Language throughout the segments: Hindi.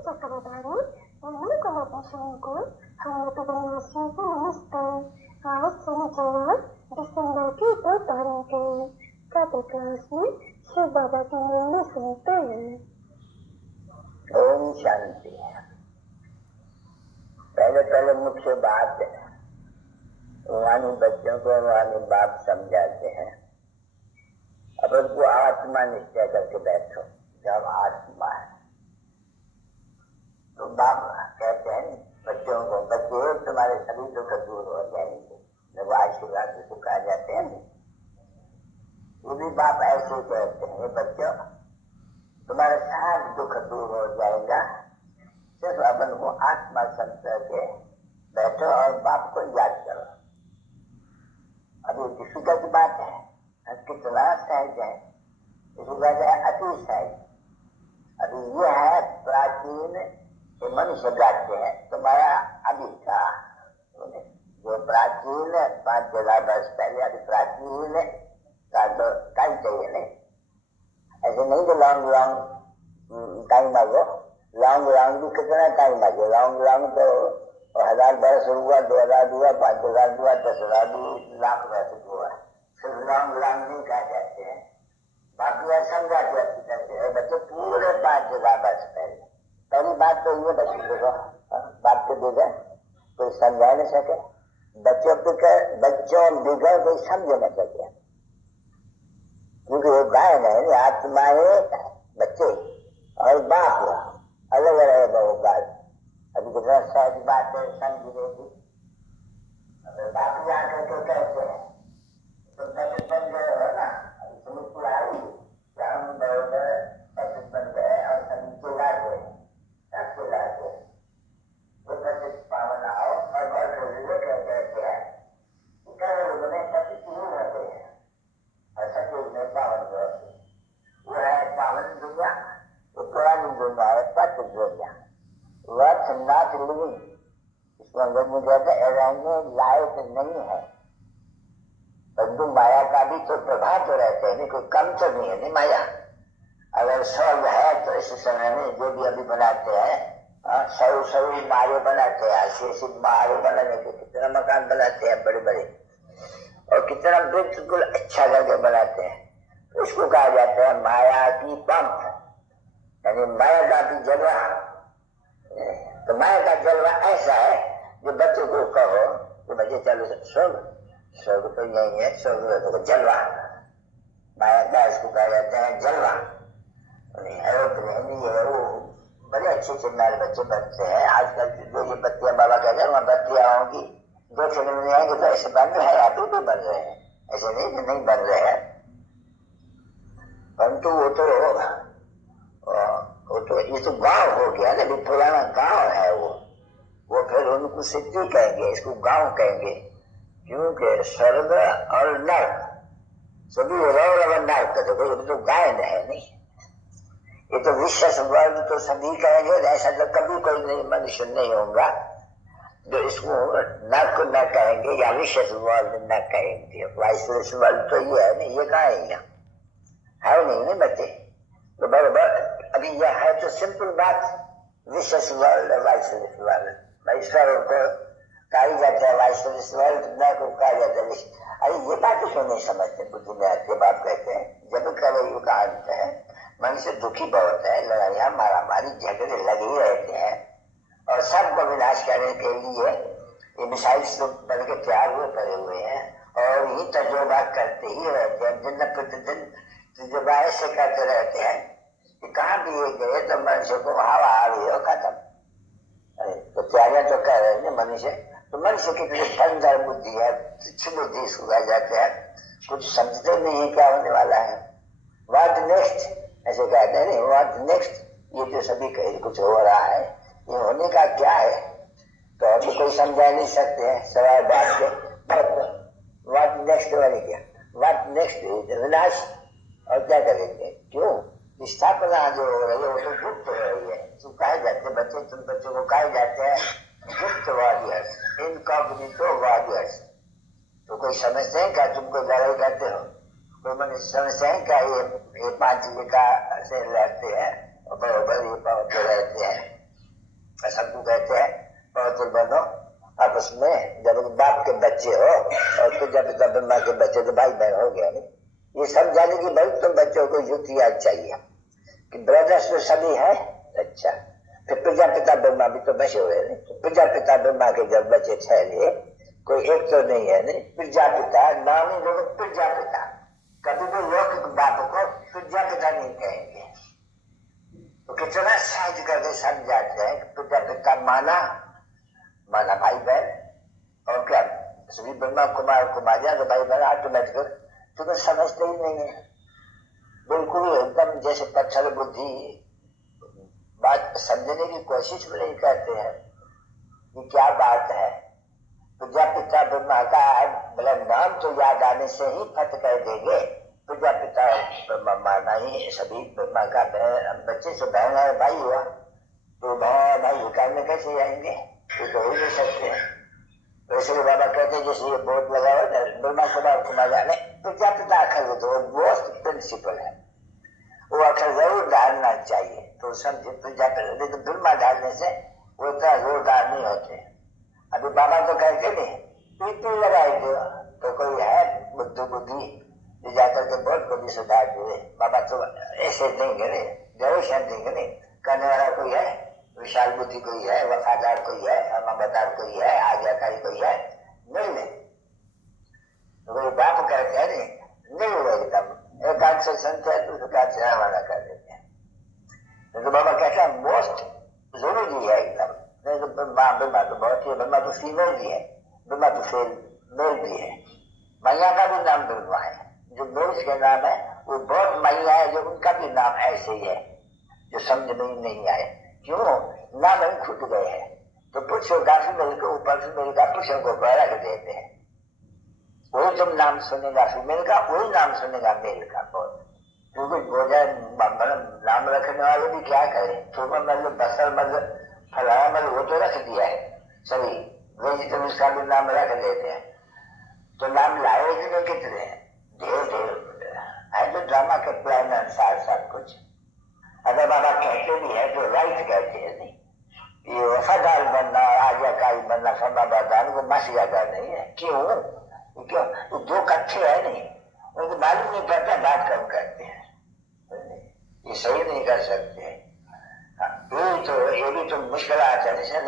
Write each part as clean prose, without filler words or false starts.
चक्रधारी को हमारे आज शनिवार दिसंबर की 2 तारीख का प्रकाश में शिव बाबा की मुरली सुनते हैं। ओम शांति। पहले मुख्य बात वाणी बच्चों को वाणी बाप समझाते हैं। अब उनको आत्मा निश्चय करके बैठो। जब आत्मा है तो बाप कहते हैं बच्चों को, बच्चे तुम्हारे सभी दुख दूर हो जाएंगे। जब आशीर्वाद से कहा जाते हैं ये भी बाप ऐसे कहते हैं, बच्चों तुम्हारे साथ दुख दूर हो जाएगा। सिर्फ अपन को आत्मा समझ के बैठो और बाप को याद करो। अभी डिफिकल्ट बात है, कितना सहज है, इसी वजह है अति सहज। अभी ये है प्राचीन मनुष्य गाते हैं तुम्हारा अभी का जो प्राचीन 5,000 वर्ष पहले, अभी प्राचीन का तो टाइम चाहिए नहीं, ऐसे नहीं कि लॉन्ग टाइम आगो। लॉन्ग भी कितना टाइम आगे, लॉन्ग तो 1000 वर्ष हुआ, 2000 हुआ, 5000 हुआ, 10,000 लाख वर्ष हुआ। सिर्फ लॉन्ग नहीं कहा जाते हैं। बाकी समझा के अच्छी तरह से बच्चे पूरे 5,000 वर्ष पहले। पहली बात तो ये बच्चे देखो, बात के बगैर कोई समझा नहीं सके, बच्चों बगैर कोई समझ न सके, क्योंकि वो गायन है, आत्माएं बच्चे और बाप अलग अलग है। वो बात अभी कितना सहज बात है, समझ लेगी। बाप जाकर के कहते हैं तो कैसे बन गए हो ना, समझ आई बन गए और सभी चिल्ला गए, सब चिल्ला गए। वो कैसे पावन आओ और घर खोलिए कहते हैं लोगों ने सभी शुरू होते हैं और सचेत में पावन होते। वो है पावन दुनिया, वो पुरानी दुनिया है, पत दुनिया। वर्थ नॉट लिविंग, इसको अंदर में कहते हैं रहने लायक नहीं है। परंतु माया का भी तो प्रभाव तो रहते हैं, नहीं कोई कम तो नहीं है। नहीं माया अगर 100 है तो इस समय में जो भी अभी बनाते हैं 100 मारे बनाते हैं, ऐसे मारे बनाने के कितना मकान बनाते हैं बड़े बड़े, और कितना बिल्कुल अच्छा जगह बनाते हैं। उसको कहा जाता है माया की पंप, यानी माया का भी जलवा। तो माया का जलवा ऐसा है जो बच्चों को कहो कि बच्चे चलो स्वर्ग तो यही है, स्वर्ग तो जलवा। माया का इसको कहा जाता है जलवा। एरोप्लेन ये वो बड़े अच्छे महल बच्चे बनते हैं आजकल। जो ये बत्तियां बाबा कहते हैं वहां बत्तियां होंगी 2 सेकंड में आएंगे तो ऐसे बन रहे हैं, अभी भी बन रहे हैं, ऐसे नहीं बन रहे हैं। परंतु वो तो ये तो गांव हो गया ना, पुराना गांव है वो फिर उनको सिद्धि कहेंगे, इसको गांव कहेंगे, क्योंकि स्वर्ग और नर्क सभी नर्क तो गायन है नहीं। ये तो विश्व वर्ग तो सभी कहेंगे, ऐसा तो कभी कोई नहीं मनुष्य नहीं होगा जो इसको नर्क न कहेंगे या विश्व वर्ग न कहेंगे। वाइस वर्ग तो ये है नहीं, ये कहा है नहीं बच्चे तो बराबर। अभी यह है तो सिंपल बात, विश्व वर्ल्ड वाइस वर्ल्ड, ईश्वर को कहा जाता है वाइस वर्ल्ड, न को कहा जाता है। अरे ये बात क्यों नहीं समझते, बुद्धि में आती बात कहते हैं। जब कलयुग का अंत है, मनुष्य दुखी बहुत है, लड़ाइयाँ मारामारी झगड़े लगे ही रहते हैं, और सबको विनाश करने के लिए ये मिसाइल्स तो बन के तैयार हुए पड़े हुए हैं, और ये तजुर्बा करते ही रहते हैं, दिन प्रतिदिन तजुर्बा ऐसे करते रहते हैं कि कहाँ भी ये गए तो मनुष्य को हवा आ रही हो खत्म। अरे तो तैयारियां तो कर रहे हैं मनुष्य, तो मनुष्य की पंदर बुद्धि है, तुच्छ बुद्धि इसको कहा जाता है, कुछ समझते नहीं है क्या होने वाला है। व्हाट नेक्स्ट ऐसे कहते हैं, नहीं व्हाट नेक्स्ट, ये जो सभी कहीं कुछ हो रहा है ये होने का क्या है, तो अभी कोई समझा नहीं सकते हैं सवाल बात के। व्हाट नेक्स्ट वाले क्या, व्हाट नेक्स्ट विनाश, और क्या करेंगे, क्यों स्थापना जो हो रही है वो तो गुप्त हो रही है। तो कहे जाते बच्चे, तुम बच्चों को कहे जाते हैं गुप्त वॉरियर्स, इनकॉग्निटो वॉरियर्स। तो कोई समझते हैं क्या तुम कोई लड़ाई करते हो, कोई मनुष्य समझते हैं क्या ये 5 का से लड़ते हैं और बराबर ये पहुंचते रहते हैं। सबको कहते हैं पवित्र बनो आपस में। जब बाप के बच्चे हो और तुझे पिता ब्रह्मा के बच्चे तो भाई बहन हो गया नहीं। ये समझाने की भाई तुम बच्चों को युक्ति याद चाहिए कि ब्रदर्स तो सभी है। अच्छा, फिर प्रजापिता ब्रह्मा भी तो बचे हुए नहीं। तो प्रजापिता ब्रह्मा के जब बच्चे ठहरे कोई एक तो नहीं है नहीं, प्रजापिता नाम ही लोग प्रजापिता, कभी भी लौकिक बाप को प्रजापिता नहीं कहेंगे। तो कितना सहज करके समझाते हैं कि प्रजापिता माना माना भाई बहन और क्या श्री ब्रह्मा कुमार कुमारियां तो भाई बहन ऑटोमेटिक। तो समझते ही नहीं है बिल्कुल, एकदम जैसे पत्थर बुद्धि, बात समझने की कोशिश भी नहीं करते हैं कि क्या बात है। प्रजापिता ब्रह्मा का मतलब नाम तो याद आने से ही फट कर देंगे। प्रजापिता ब्रह्मा माना ही सभी ब्रह्मा का बच्चे से बहन है भाई हुआ, तो बहन भाई हुकार में कैसे जाएंगे? ये तो हो ही नहीं सकते हैं। वैसे बाबा कहते हैं जैसे ये बोर्ड लगा हुआ है ब्रह्मा कुमार कुमार ने प्रजापिता अक्षर तो मोस्ट प्रिंसिपल है, वो अक्षर जरूर डालना चाहिए। तो समझे प्रजापिता, लेकिन ब्रह्मा डालने से वो इतना जोरदार नहीं होते। अभी बाबा तो कहते नहीं पीपी लगाए तो कोई है बुद्धि जाकर के बहुत बड़ी सुधार दे। बाबा तो ऐसे देंगे नहीं, डेवोशन देंगे नहीं। करने वाला कोई है, विशाल बुद्धि कोई है, वफादार कोई है, ईमानदार कोई है, आज्ञाकारी कोई है? नहीं। तो कोई बाप कहते हैं नहीं हुआ एकदम एक आध से संत है तो उसका वाला कर देते हैं। तो बाबा कहता है मोस्ट जरूरी है एकदम। नहीं तो ब्रह्मा तो बहुत ही, ब्रह्मा तो फीमेल भी है, ब्रह्मा तो मेल भी है। मैया का भी नाम ब्रह्मा है, जो मेल्स का नाम है वो बहुत मैया है, जो उनका भी नाम ऐसे ही है, जो समझ में नहीं आए क्यों नाम हम खुद गए हैं। तो पुरुषों का फीमेल को ऊपर, फीमेल का पुरुषों को ऊपर रख देते हैं। वही तुम नाम सुनेगा फीमेल का, वही नाम सुनेगा मेल का। क्योंकि भोजन नाम रखने वाले भी क्या करें, थोड़ा मतलब बसर मतलब फलाना मतलब वो तो रख दिया है सभी, वेजिटेबल्स का भी नाम रख देते हैं। तो नाम लाए कि नहीं कितने ढेर है। तो ड्रामा के प्लान अनुसार सब कुछ अगर बाबा कहते भी है तो राइट कहते हैं नहीं। ये वफादार बनना, आज्ञाकारी बनना, फरमाबरदार को मस ज्यादा नहीं है। क्यों? तो दो कच्चे है नहीं, उनको मालूम नहीं पड़ता, बात कम करते हैं, ये सही नहीं कर सकते। ये भी तो मुश्किल आचरण से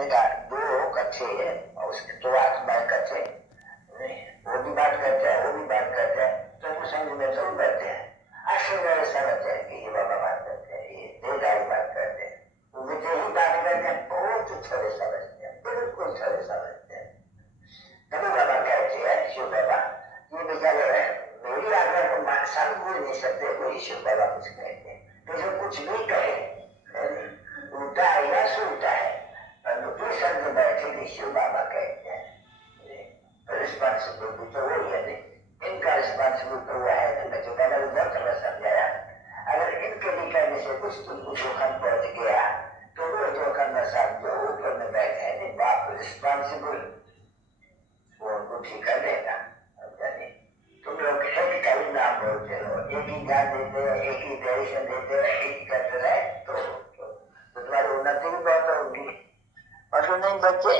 दो कच्चे है और उसके दो आत्माएं कच्चे, वो भी बात करते हैं वो भी बात करते हैं, तो वो समझ में जरूर बैठते हैं। अश्वर्य समझते हैं कि ये बाबा बात करते हैं, ये देवदारी बात करते हैं, वो विजय ही बात करते हैं, बहुत थोड़े समझते हैं, बिल्कुल थोड़े समझते हैं। तभी बाबा कहते हैं शिव बाबा ये बेचारे है मेरी आज्ञा को समझ नहीं सकते, कोई शिव बाबा कुछ कहते हैं तो जो कुछ भी कहे उल्टा है या सुलटा है, पर दूसरे में बैठे शिव बाबा कहते हैं। रिस्पॉन्सिबल भी तो वही है नहीं, इनका रिस्पॉन्सिबल तो वो है कि मैं जो पहले बहुत समय समझाया, अगर इनके भी कहने से कुछ तुमको जोखम पहुंच गया तो वो जोखम न समझो, ऊपर में बैठे हैं नहीं बाप रिस्पॉन्सिबल, वो उनको ठीक कर देगा। तुम लोग एक का ही नाम बोलते हो, एक ही ज्ञान देते हो, एक ही डायरेक्शन देते हो, एक ही करते रहे तो तुम्हारी उन्नति भी बहुत होगी। और तो नहीं बच्चे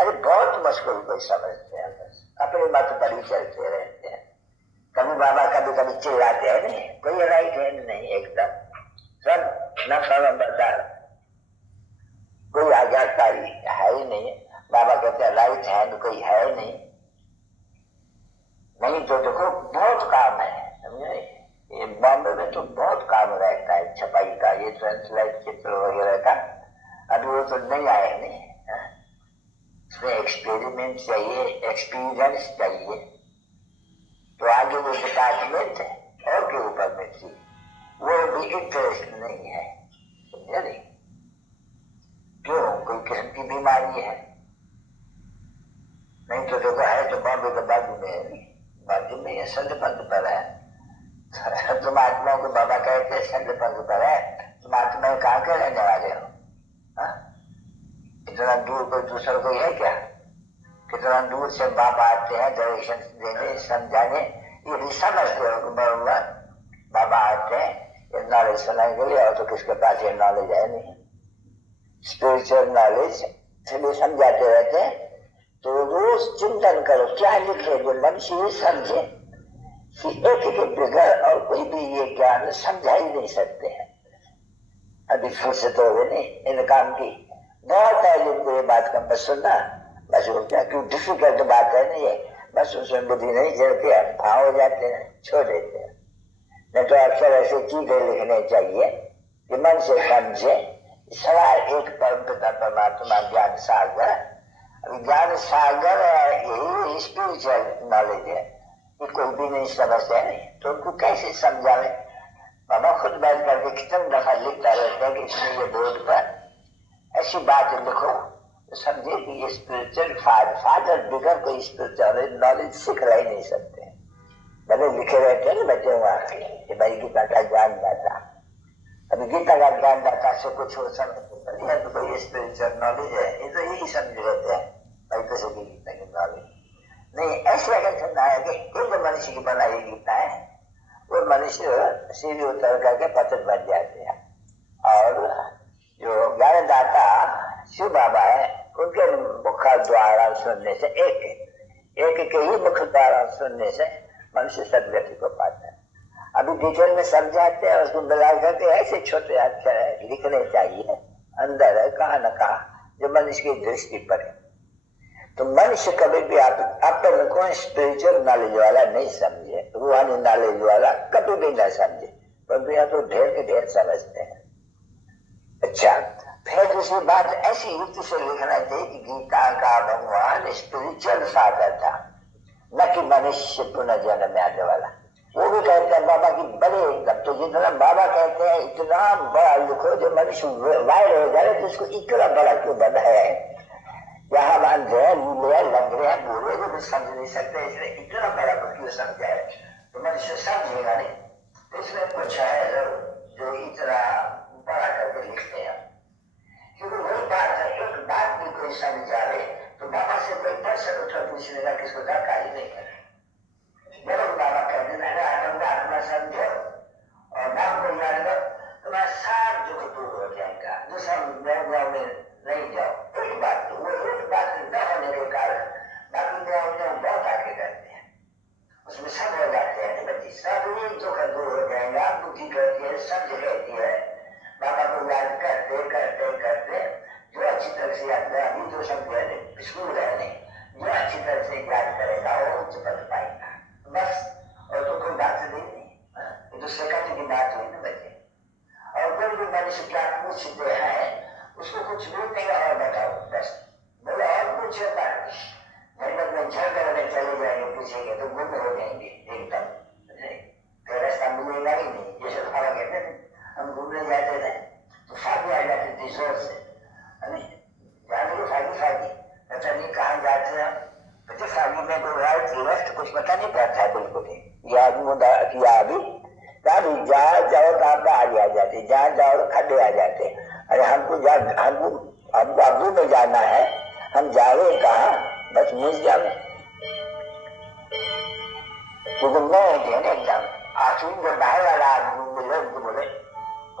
अरे बहुत मुश्किल कोई समझते हैं, बस अपने मत पर ही चलते रहते हैं। कभी बाबा कभी चिल्लाते हैं नहीं, कोई राइट हैंड नहीं, एकदम सब न फरमाबरदार, कोई आज्ञाकारी है ही नहीं। बाबा कहते हैं राइट हैंड कोई है नहीं। नहीं तो देखो बहुत काम है, समझे? ये बॉम्बे में तो बहुत काम रहता है छपाई का, ये ट्रांसलेट चित्र वगैरह का। अभी वो तो नहीं आए नहीं, उसमें एक्सपेरिमेंट चाहिए, एक्सपीरियंस चाहिए। तो आगे वो डिपार्टमेंट है और के ऊपर में थी, वो भी इंटरेस्ट नहीं है, समझे नहीं? क्यों? कोई किस्म की बीमारी है? नहीं तो देखो है तो बॉम्बे के बाजू में है, बाजू में ये संतपंथ पर है। तुम आत्माओं को बाबा कहते हैं संतपंथ पर है, तुम आत्माएं कहाँ के रहने वाले हो? इतना दूर कोई दूसरा कोई है क्या? कितना दूर से बाबा आते हैं डायरेक्शन देने, समझाने, ये भी समझते हो बाबा आते हैं ये नॉलेज सुनाने के लिए, और तो किसके पास ये नॉलेज है नहीं। स्पिरिचुअल नॉलेज सभी समझाते रहते हैं। तो रोज चिंतन करो क्या लिखे जो मनुष्य ये समझे कि एक के बगैर और कोई भी ये ज्ञान समझा ही नहीं सकते हैं। अभी फुर्सत हो गई नहीं इन काम की, बहुत है जिनको ये बात का बस सुनना, बस वो क्या क्यों डिफिकल्ट बात है नहीं है, बस उसमें बुद्धि नहीं चलती है, भाव हो जाते हैं, छोड़ देते हैं। नहीं तो अक्सर ऐसे चीजें लिखने चाहिए कि मन से समझे। सवाल एक परम पिता परमात्मा ज्ञान सागर, ज्ञान सागर यही स्पिरिचुअल नॉलेज है कि कोई भी नहीं समझते नहीं तो उनको कैसे समझावे। बाबा खुद बैठ करके कितने दफा लिखता रहता है कि इसमें ये बोर्ड पर ऐसी बात लिखो तो समझे कि ये स्पिरिचुअल फादर बिगर कोई स्पिरिचुअल नॉलेज सीख रह ही नहीं सकते। भले लिखे रहते हैं ना बच्चे वहां कि भाई गीता का ज्ञान दाता, अभी गीता का ज्ञान दाता से कुछ हो समझ तो कोई स्पिरिचुअल नॉलेज है, ये तो यही समझ लेते हैं भाई कैसे की गीता की नॉलेज नहीं। ऐसे अगर समझा है कि एक मनुष्य की बनाई गीता है वो मनुष्य सीढ़ी उतर करके पतन बन जाते हैं। और जो ज्ञानदाता शिव बाबा है उनके मुख द्वारा सुनने से एक के ही मुख द्वारा सुनने से मनुष्य सदगति को पाता है। अभी डिटेल में समझाते हैं उसको मिला करके ऐसे छोटे अक्षर है लिखने चाहिए अंदर है कहा न कहा जो मनुष्य की दृष्टि पर है। तो मनुष्य कभी भी अपन को स्पिरिचुअल नॉलेज वाला नहीं समझे, रूहानी नॉलेज वाला कभी भी ना समझे, परंतु यहाँ तो ढेर के ढेर समझते हैं। अच्छा, फिर दूसरी बात ऐसी युक्ति से लिखना चाहिए कि गीता का भगवान स्पिरिचुअल फादर था, न कि मनुष्य पुनर्जन्म में आने वाला। वो भी कहते हैं बाबा की बड़े एकदम, तो जितना बाबा कहते हैं इतना बड़ा लिखो जो मनुष्य वायरल हो जाए तो उसको इतना बड़ा क्यों बनाया है। यहाँ मान रहे लूले लग रहे हैं बोले जो भी समझ नहीं सकते, इसलिए इतना बड़ा क्यों समझाए तो मनुष्य समझेगा नहीं। इसमें कुछ है जो इतना बड़ा करके लिखते हैं क्योंकि वही बात है। एक बात भी कोई समझावे तो बाबा से कोई प्रश्न उत्तर पूछने का किसको दरकार ही नहीं है। जब बाबा कहते हैं आत्मा समझो और नाम को याद करो तुम्हारा सारा दुख दूर हो जाएगा, दूसरा में नहीं जाओ। एक बात तो वो एक बात न होने के कारण बाकी बहुत आगे करते हैं, उसमें सब हो जाते हैं बच्चे सब ही दुख दूर हो जाएगा। बुद्धि कहती है समझ कहती है बाबा को याद करते करते करते जो अच्छी तरह से याद करेगा अभी तो सब स्कूल गए नहीं, जो अच्छी तरह से याद करेगा वो उच्च पद पाएगा बस। और तो कोई बात नहीं, ये तो सेकंड की बात हुई ना बच्चे। और कोई भी मनुष्य क्या पूछते हैं उसको कुछ भी नहीं और बताओ बस बोले और कुछ होता है जंगल में झगड़ में चले जाएंगे पूछेंगे तो गुम हो जाएंगे एकदम, कोई रास्ता मिलेगा ही नहीं। जैसे बाबा कहते थे हम घूमने जाते थे तो फागी आ जाती थी जोर से, जाने की फागी पता नहीं कहाँ जाते हैं बच्चे। फागी में तो राइट लेफ्ट कुछ पता नहीं पड़ता है बिल्कुल ही। याद मुदा किया अभी जहाँ जाओ तो आप आगे आ जाते, जहाँ जाओ तो खड्डे आ जाते। अरे हमको अबू में जाना है, हम जावे कहाँ बस म्यूजियम में क्योंकि मैं एकदम आखिर जो बाहर वाला आदमी मिले उनको बोले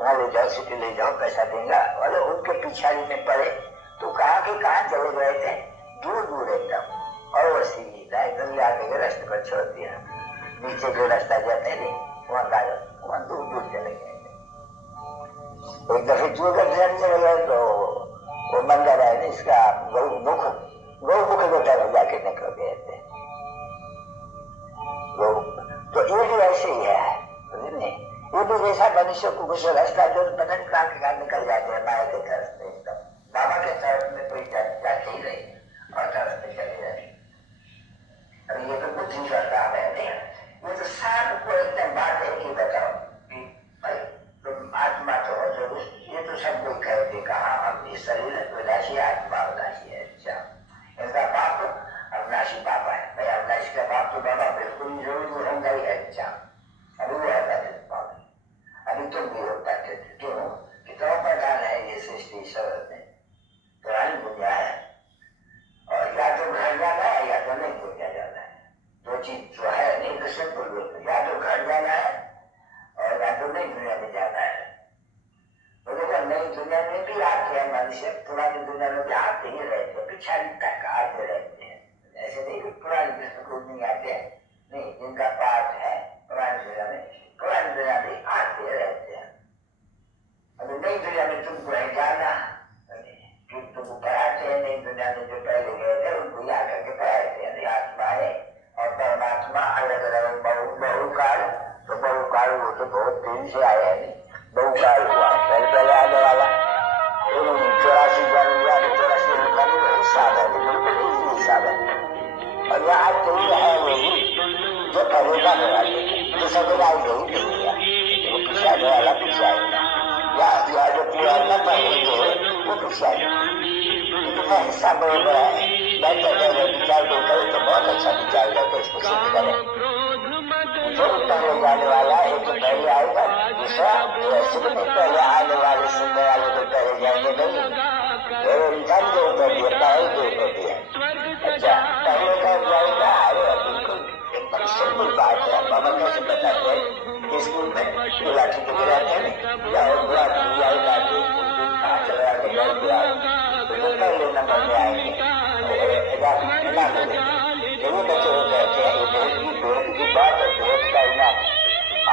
वहाँ ले जाओ सिटी ले जाओ पैसा देंगे वाले उनके पिछाड़ी में पड़े तो कहाँ के कहाँ चले गए थे दूर दूर एकदम। और वो सीधा एकदम आगे के रास्ते पर छोड़ दिया, नीचे जो रास्ता जाते नहीं वहाँ दूर दूर चले गए। एक दफे दूर चले गए तो वो मंदिर है ना इसका गौमुख के तरफ जाके निकल गए थे। तो ये भी ऐसे ही है, ये भी जैसा मनुष्य को कुछ रास्ता जो पता नहीं कहाँ निकल जाते हैं माया के तरफ में एकदम, बाबा के तरफ में कोई जाते ही नहीं और तरफ में चले जाते। अरे ये तो बुद्धि का काम है नहीं, ये तो सबको एकदम बात है कि बताओ कि भाई तुम आत्मा तो हो जो ये तो सब कोई कहते कहा हम ये शरीर विनाशी आत्मा विनाशी है। अच्छा इनका बाप अविनाशी बाबा है भाई, अविनाशी का बाप तो बाबा बिल्कुल जरूर होगा ही है। अच्छा अभी वो होता थे बाबा, अभी तुम भी होता थे क्यों कि तो प्रधान है ये सृष्टि शरीर में पुरानी दुनिया है और या तो घर जाना है या तो नहीं दुनिया जाना है। दो चीज जो है नहीं तो सिंपल या तो घर जाना है और या तो नई दुनिया में जाना है। तो देखो नई दुनिया में भी आते हैं मन मनुष्य पुरानी दुनिया में भी आते ही रहते हैं, पिछाड़ी तक आते रहते हैं। ऐसे नहीं कि पुरानी दुनिया को नहीं आते, नहीं, जिनका पाठ है पुरानी दुनिया में, पुरानी दुनिया में आते रहते हैं। अभी नई दुनिया में तुमको है जाना, कि तुमको पढ़ाते हैं नई दुनिया में जो पहले गए थे उनको याद करके पढ़ाते हैं। आत्माएं और परमात्मा अलग अलग बहुकाल, तो बहुकाल वो तो बहुत दिन से आए हैं, बहुकाल हुआ पहले आने वाला 84 जन्म या 84 का हिसाब है, बिल्कुल हिसाब है। और यहाँ आज तो है वही जो पहले जाने वाले, जो सब आज यही नहीं है, वो पीछे आने वाला पीछे आएगा, या जो पूरा न पहले वो पीछे आएगा। इतना हिस्सा बराबर है, विचार को करें तो बहुत अच्छा विचार करके इसको सिद्ध करें। जो पहले जाने वाला एक तो पहले आएगा, दूसरा ऐसे भी नहीं पहले आने वाले सुनने वाले तो पहले जाएंगे नहीं, वो इंसान के ऊपर भी है, पहले के ऊपर भी है। अच्छा, पहले कौन जाएगा? अरे बिल्कुल एकदम सिंपल बात है। बाबा कैसे बताते हैं स्कूल में लाठी के गिराते हैं या बुरा जाएगा चला गया तो पहले नंबर में आएंगे, ना बोले जरूर बच्चे हो कहते हैं ये बहुत की बात है, बहुत का इनाम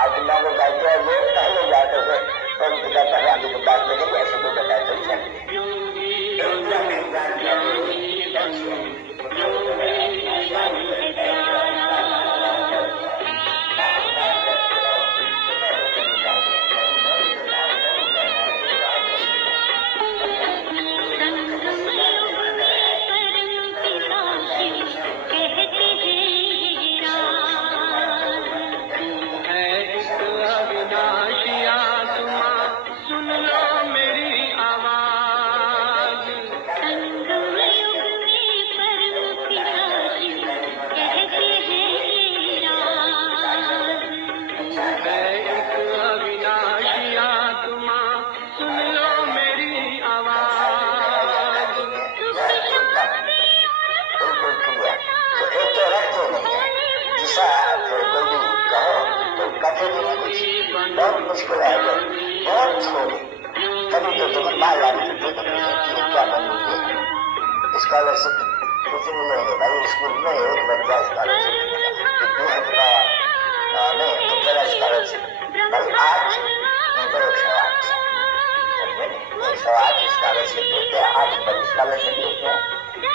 आत्मा को कहते हैं वो पहले जाते थे तो उनके पहले आगे को बात करेंगे, ऐसे को बता सकते बहुत मुश्किल है, बहुत छोड़ी तभी तो तुम मार लाने क्या बनोगे। स्कॉलरशिप कुछ मिलेंगे भाई, स्कूल में एक बच्चा स्कॉलरशिप मिलेगा, नहीं तो तेरा स्कॉलरशिप भाई 8 तो 108 108 स्कॉलरशिप देते हैं, 8 बड़ी स्कॉलरशिप देते हैं,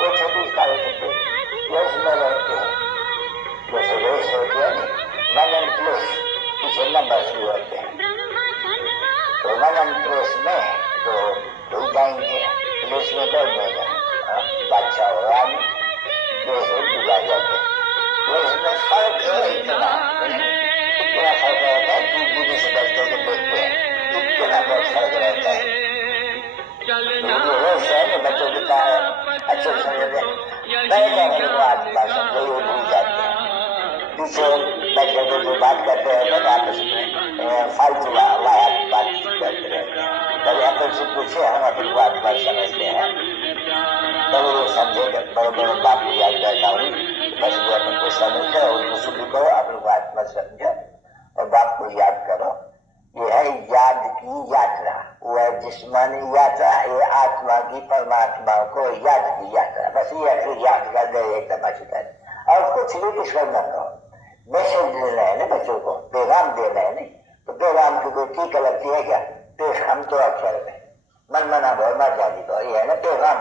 वो छोटी स्कॉलरशिप में रहते हैं, जैसे रेस होती है ना 1 and plus पीछे नंबर शुरू होते हैं, तो 1 and plus में तो भूल जाएंगे, प्लेस में कर देगा बादशाह हो रानी, प्लेस में भूला जाते हैं। प्लेस में फर्क है इतना फर्क रहता है कि बुद्धि से बचते के देखते हैं, इतना बहुत फर्क रहता है। रोज है ना बच्चों की अच्छे समझते नए कहने को आत्मा समझे वो भूल जाते हैं, पीछे बैठे जो बात करते हैं ना आपस में फालतू बात करते रहते हैं। कभी हम से पूछे हम अपनी बात समझते हैं, तब वो समझे बड़े बड़े बात को याद करता हूँ, बस वो अपन को समझो उनको शुरू करो, अपनी बात मत समझो और बात को याद करो। ये है याद की यात्रा, वो है जिस्मानी यात्रा, ये आत्मा की परमात्मा को याद की यात्रा, बस ये याद कर दे एकदम अच्छी तरह। और कुछ भी कुछ करना करो, मैसेज देना है ना बच्चों को, पैगाम देना है नहीं, तो पैगाम की कोई टीका लगती है क्या? हम तो अक्षर में मन मना भर मत जाती, तो ये है ना पैगाम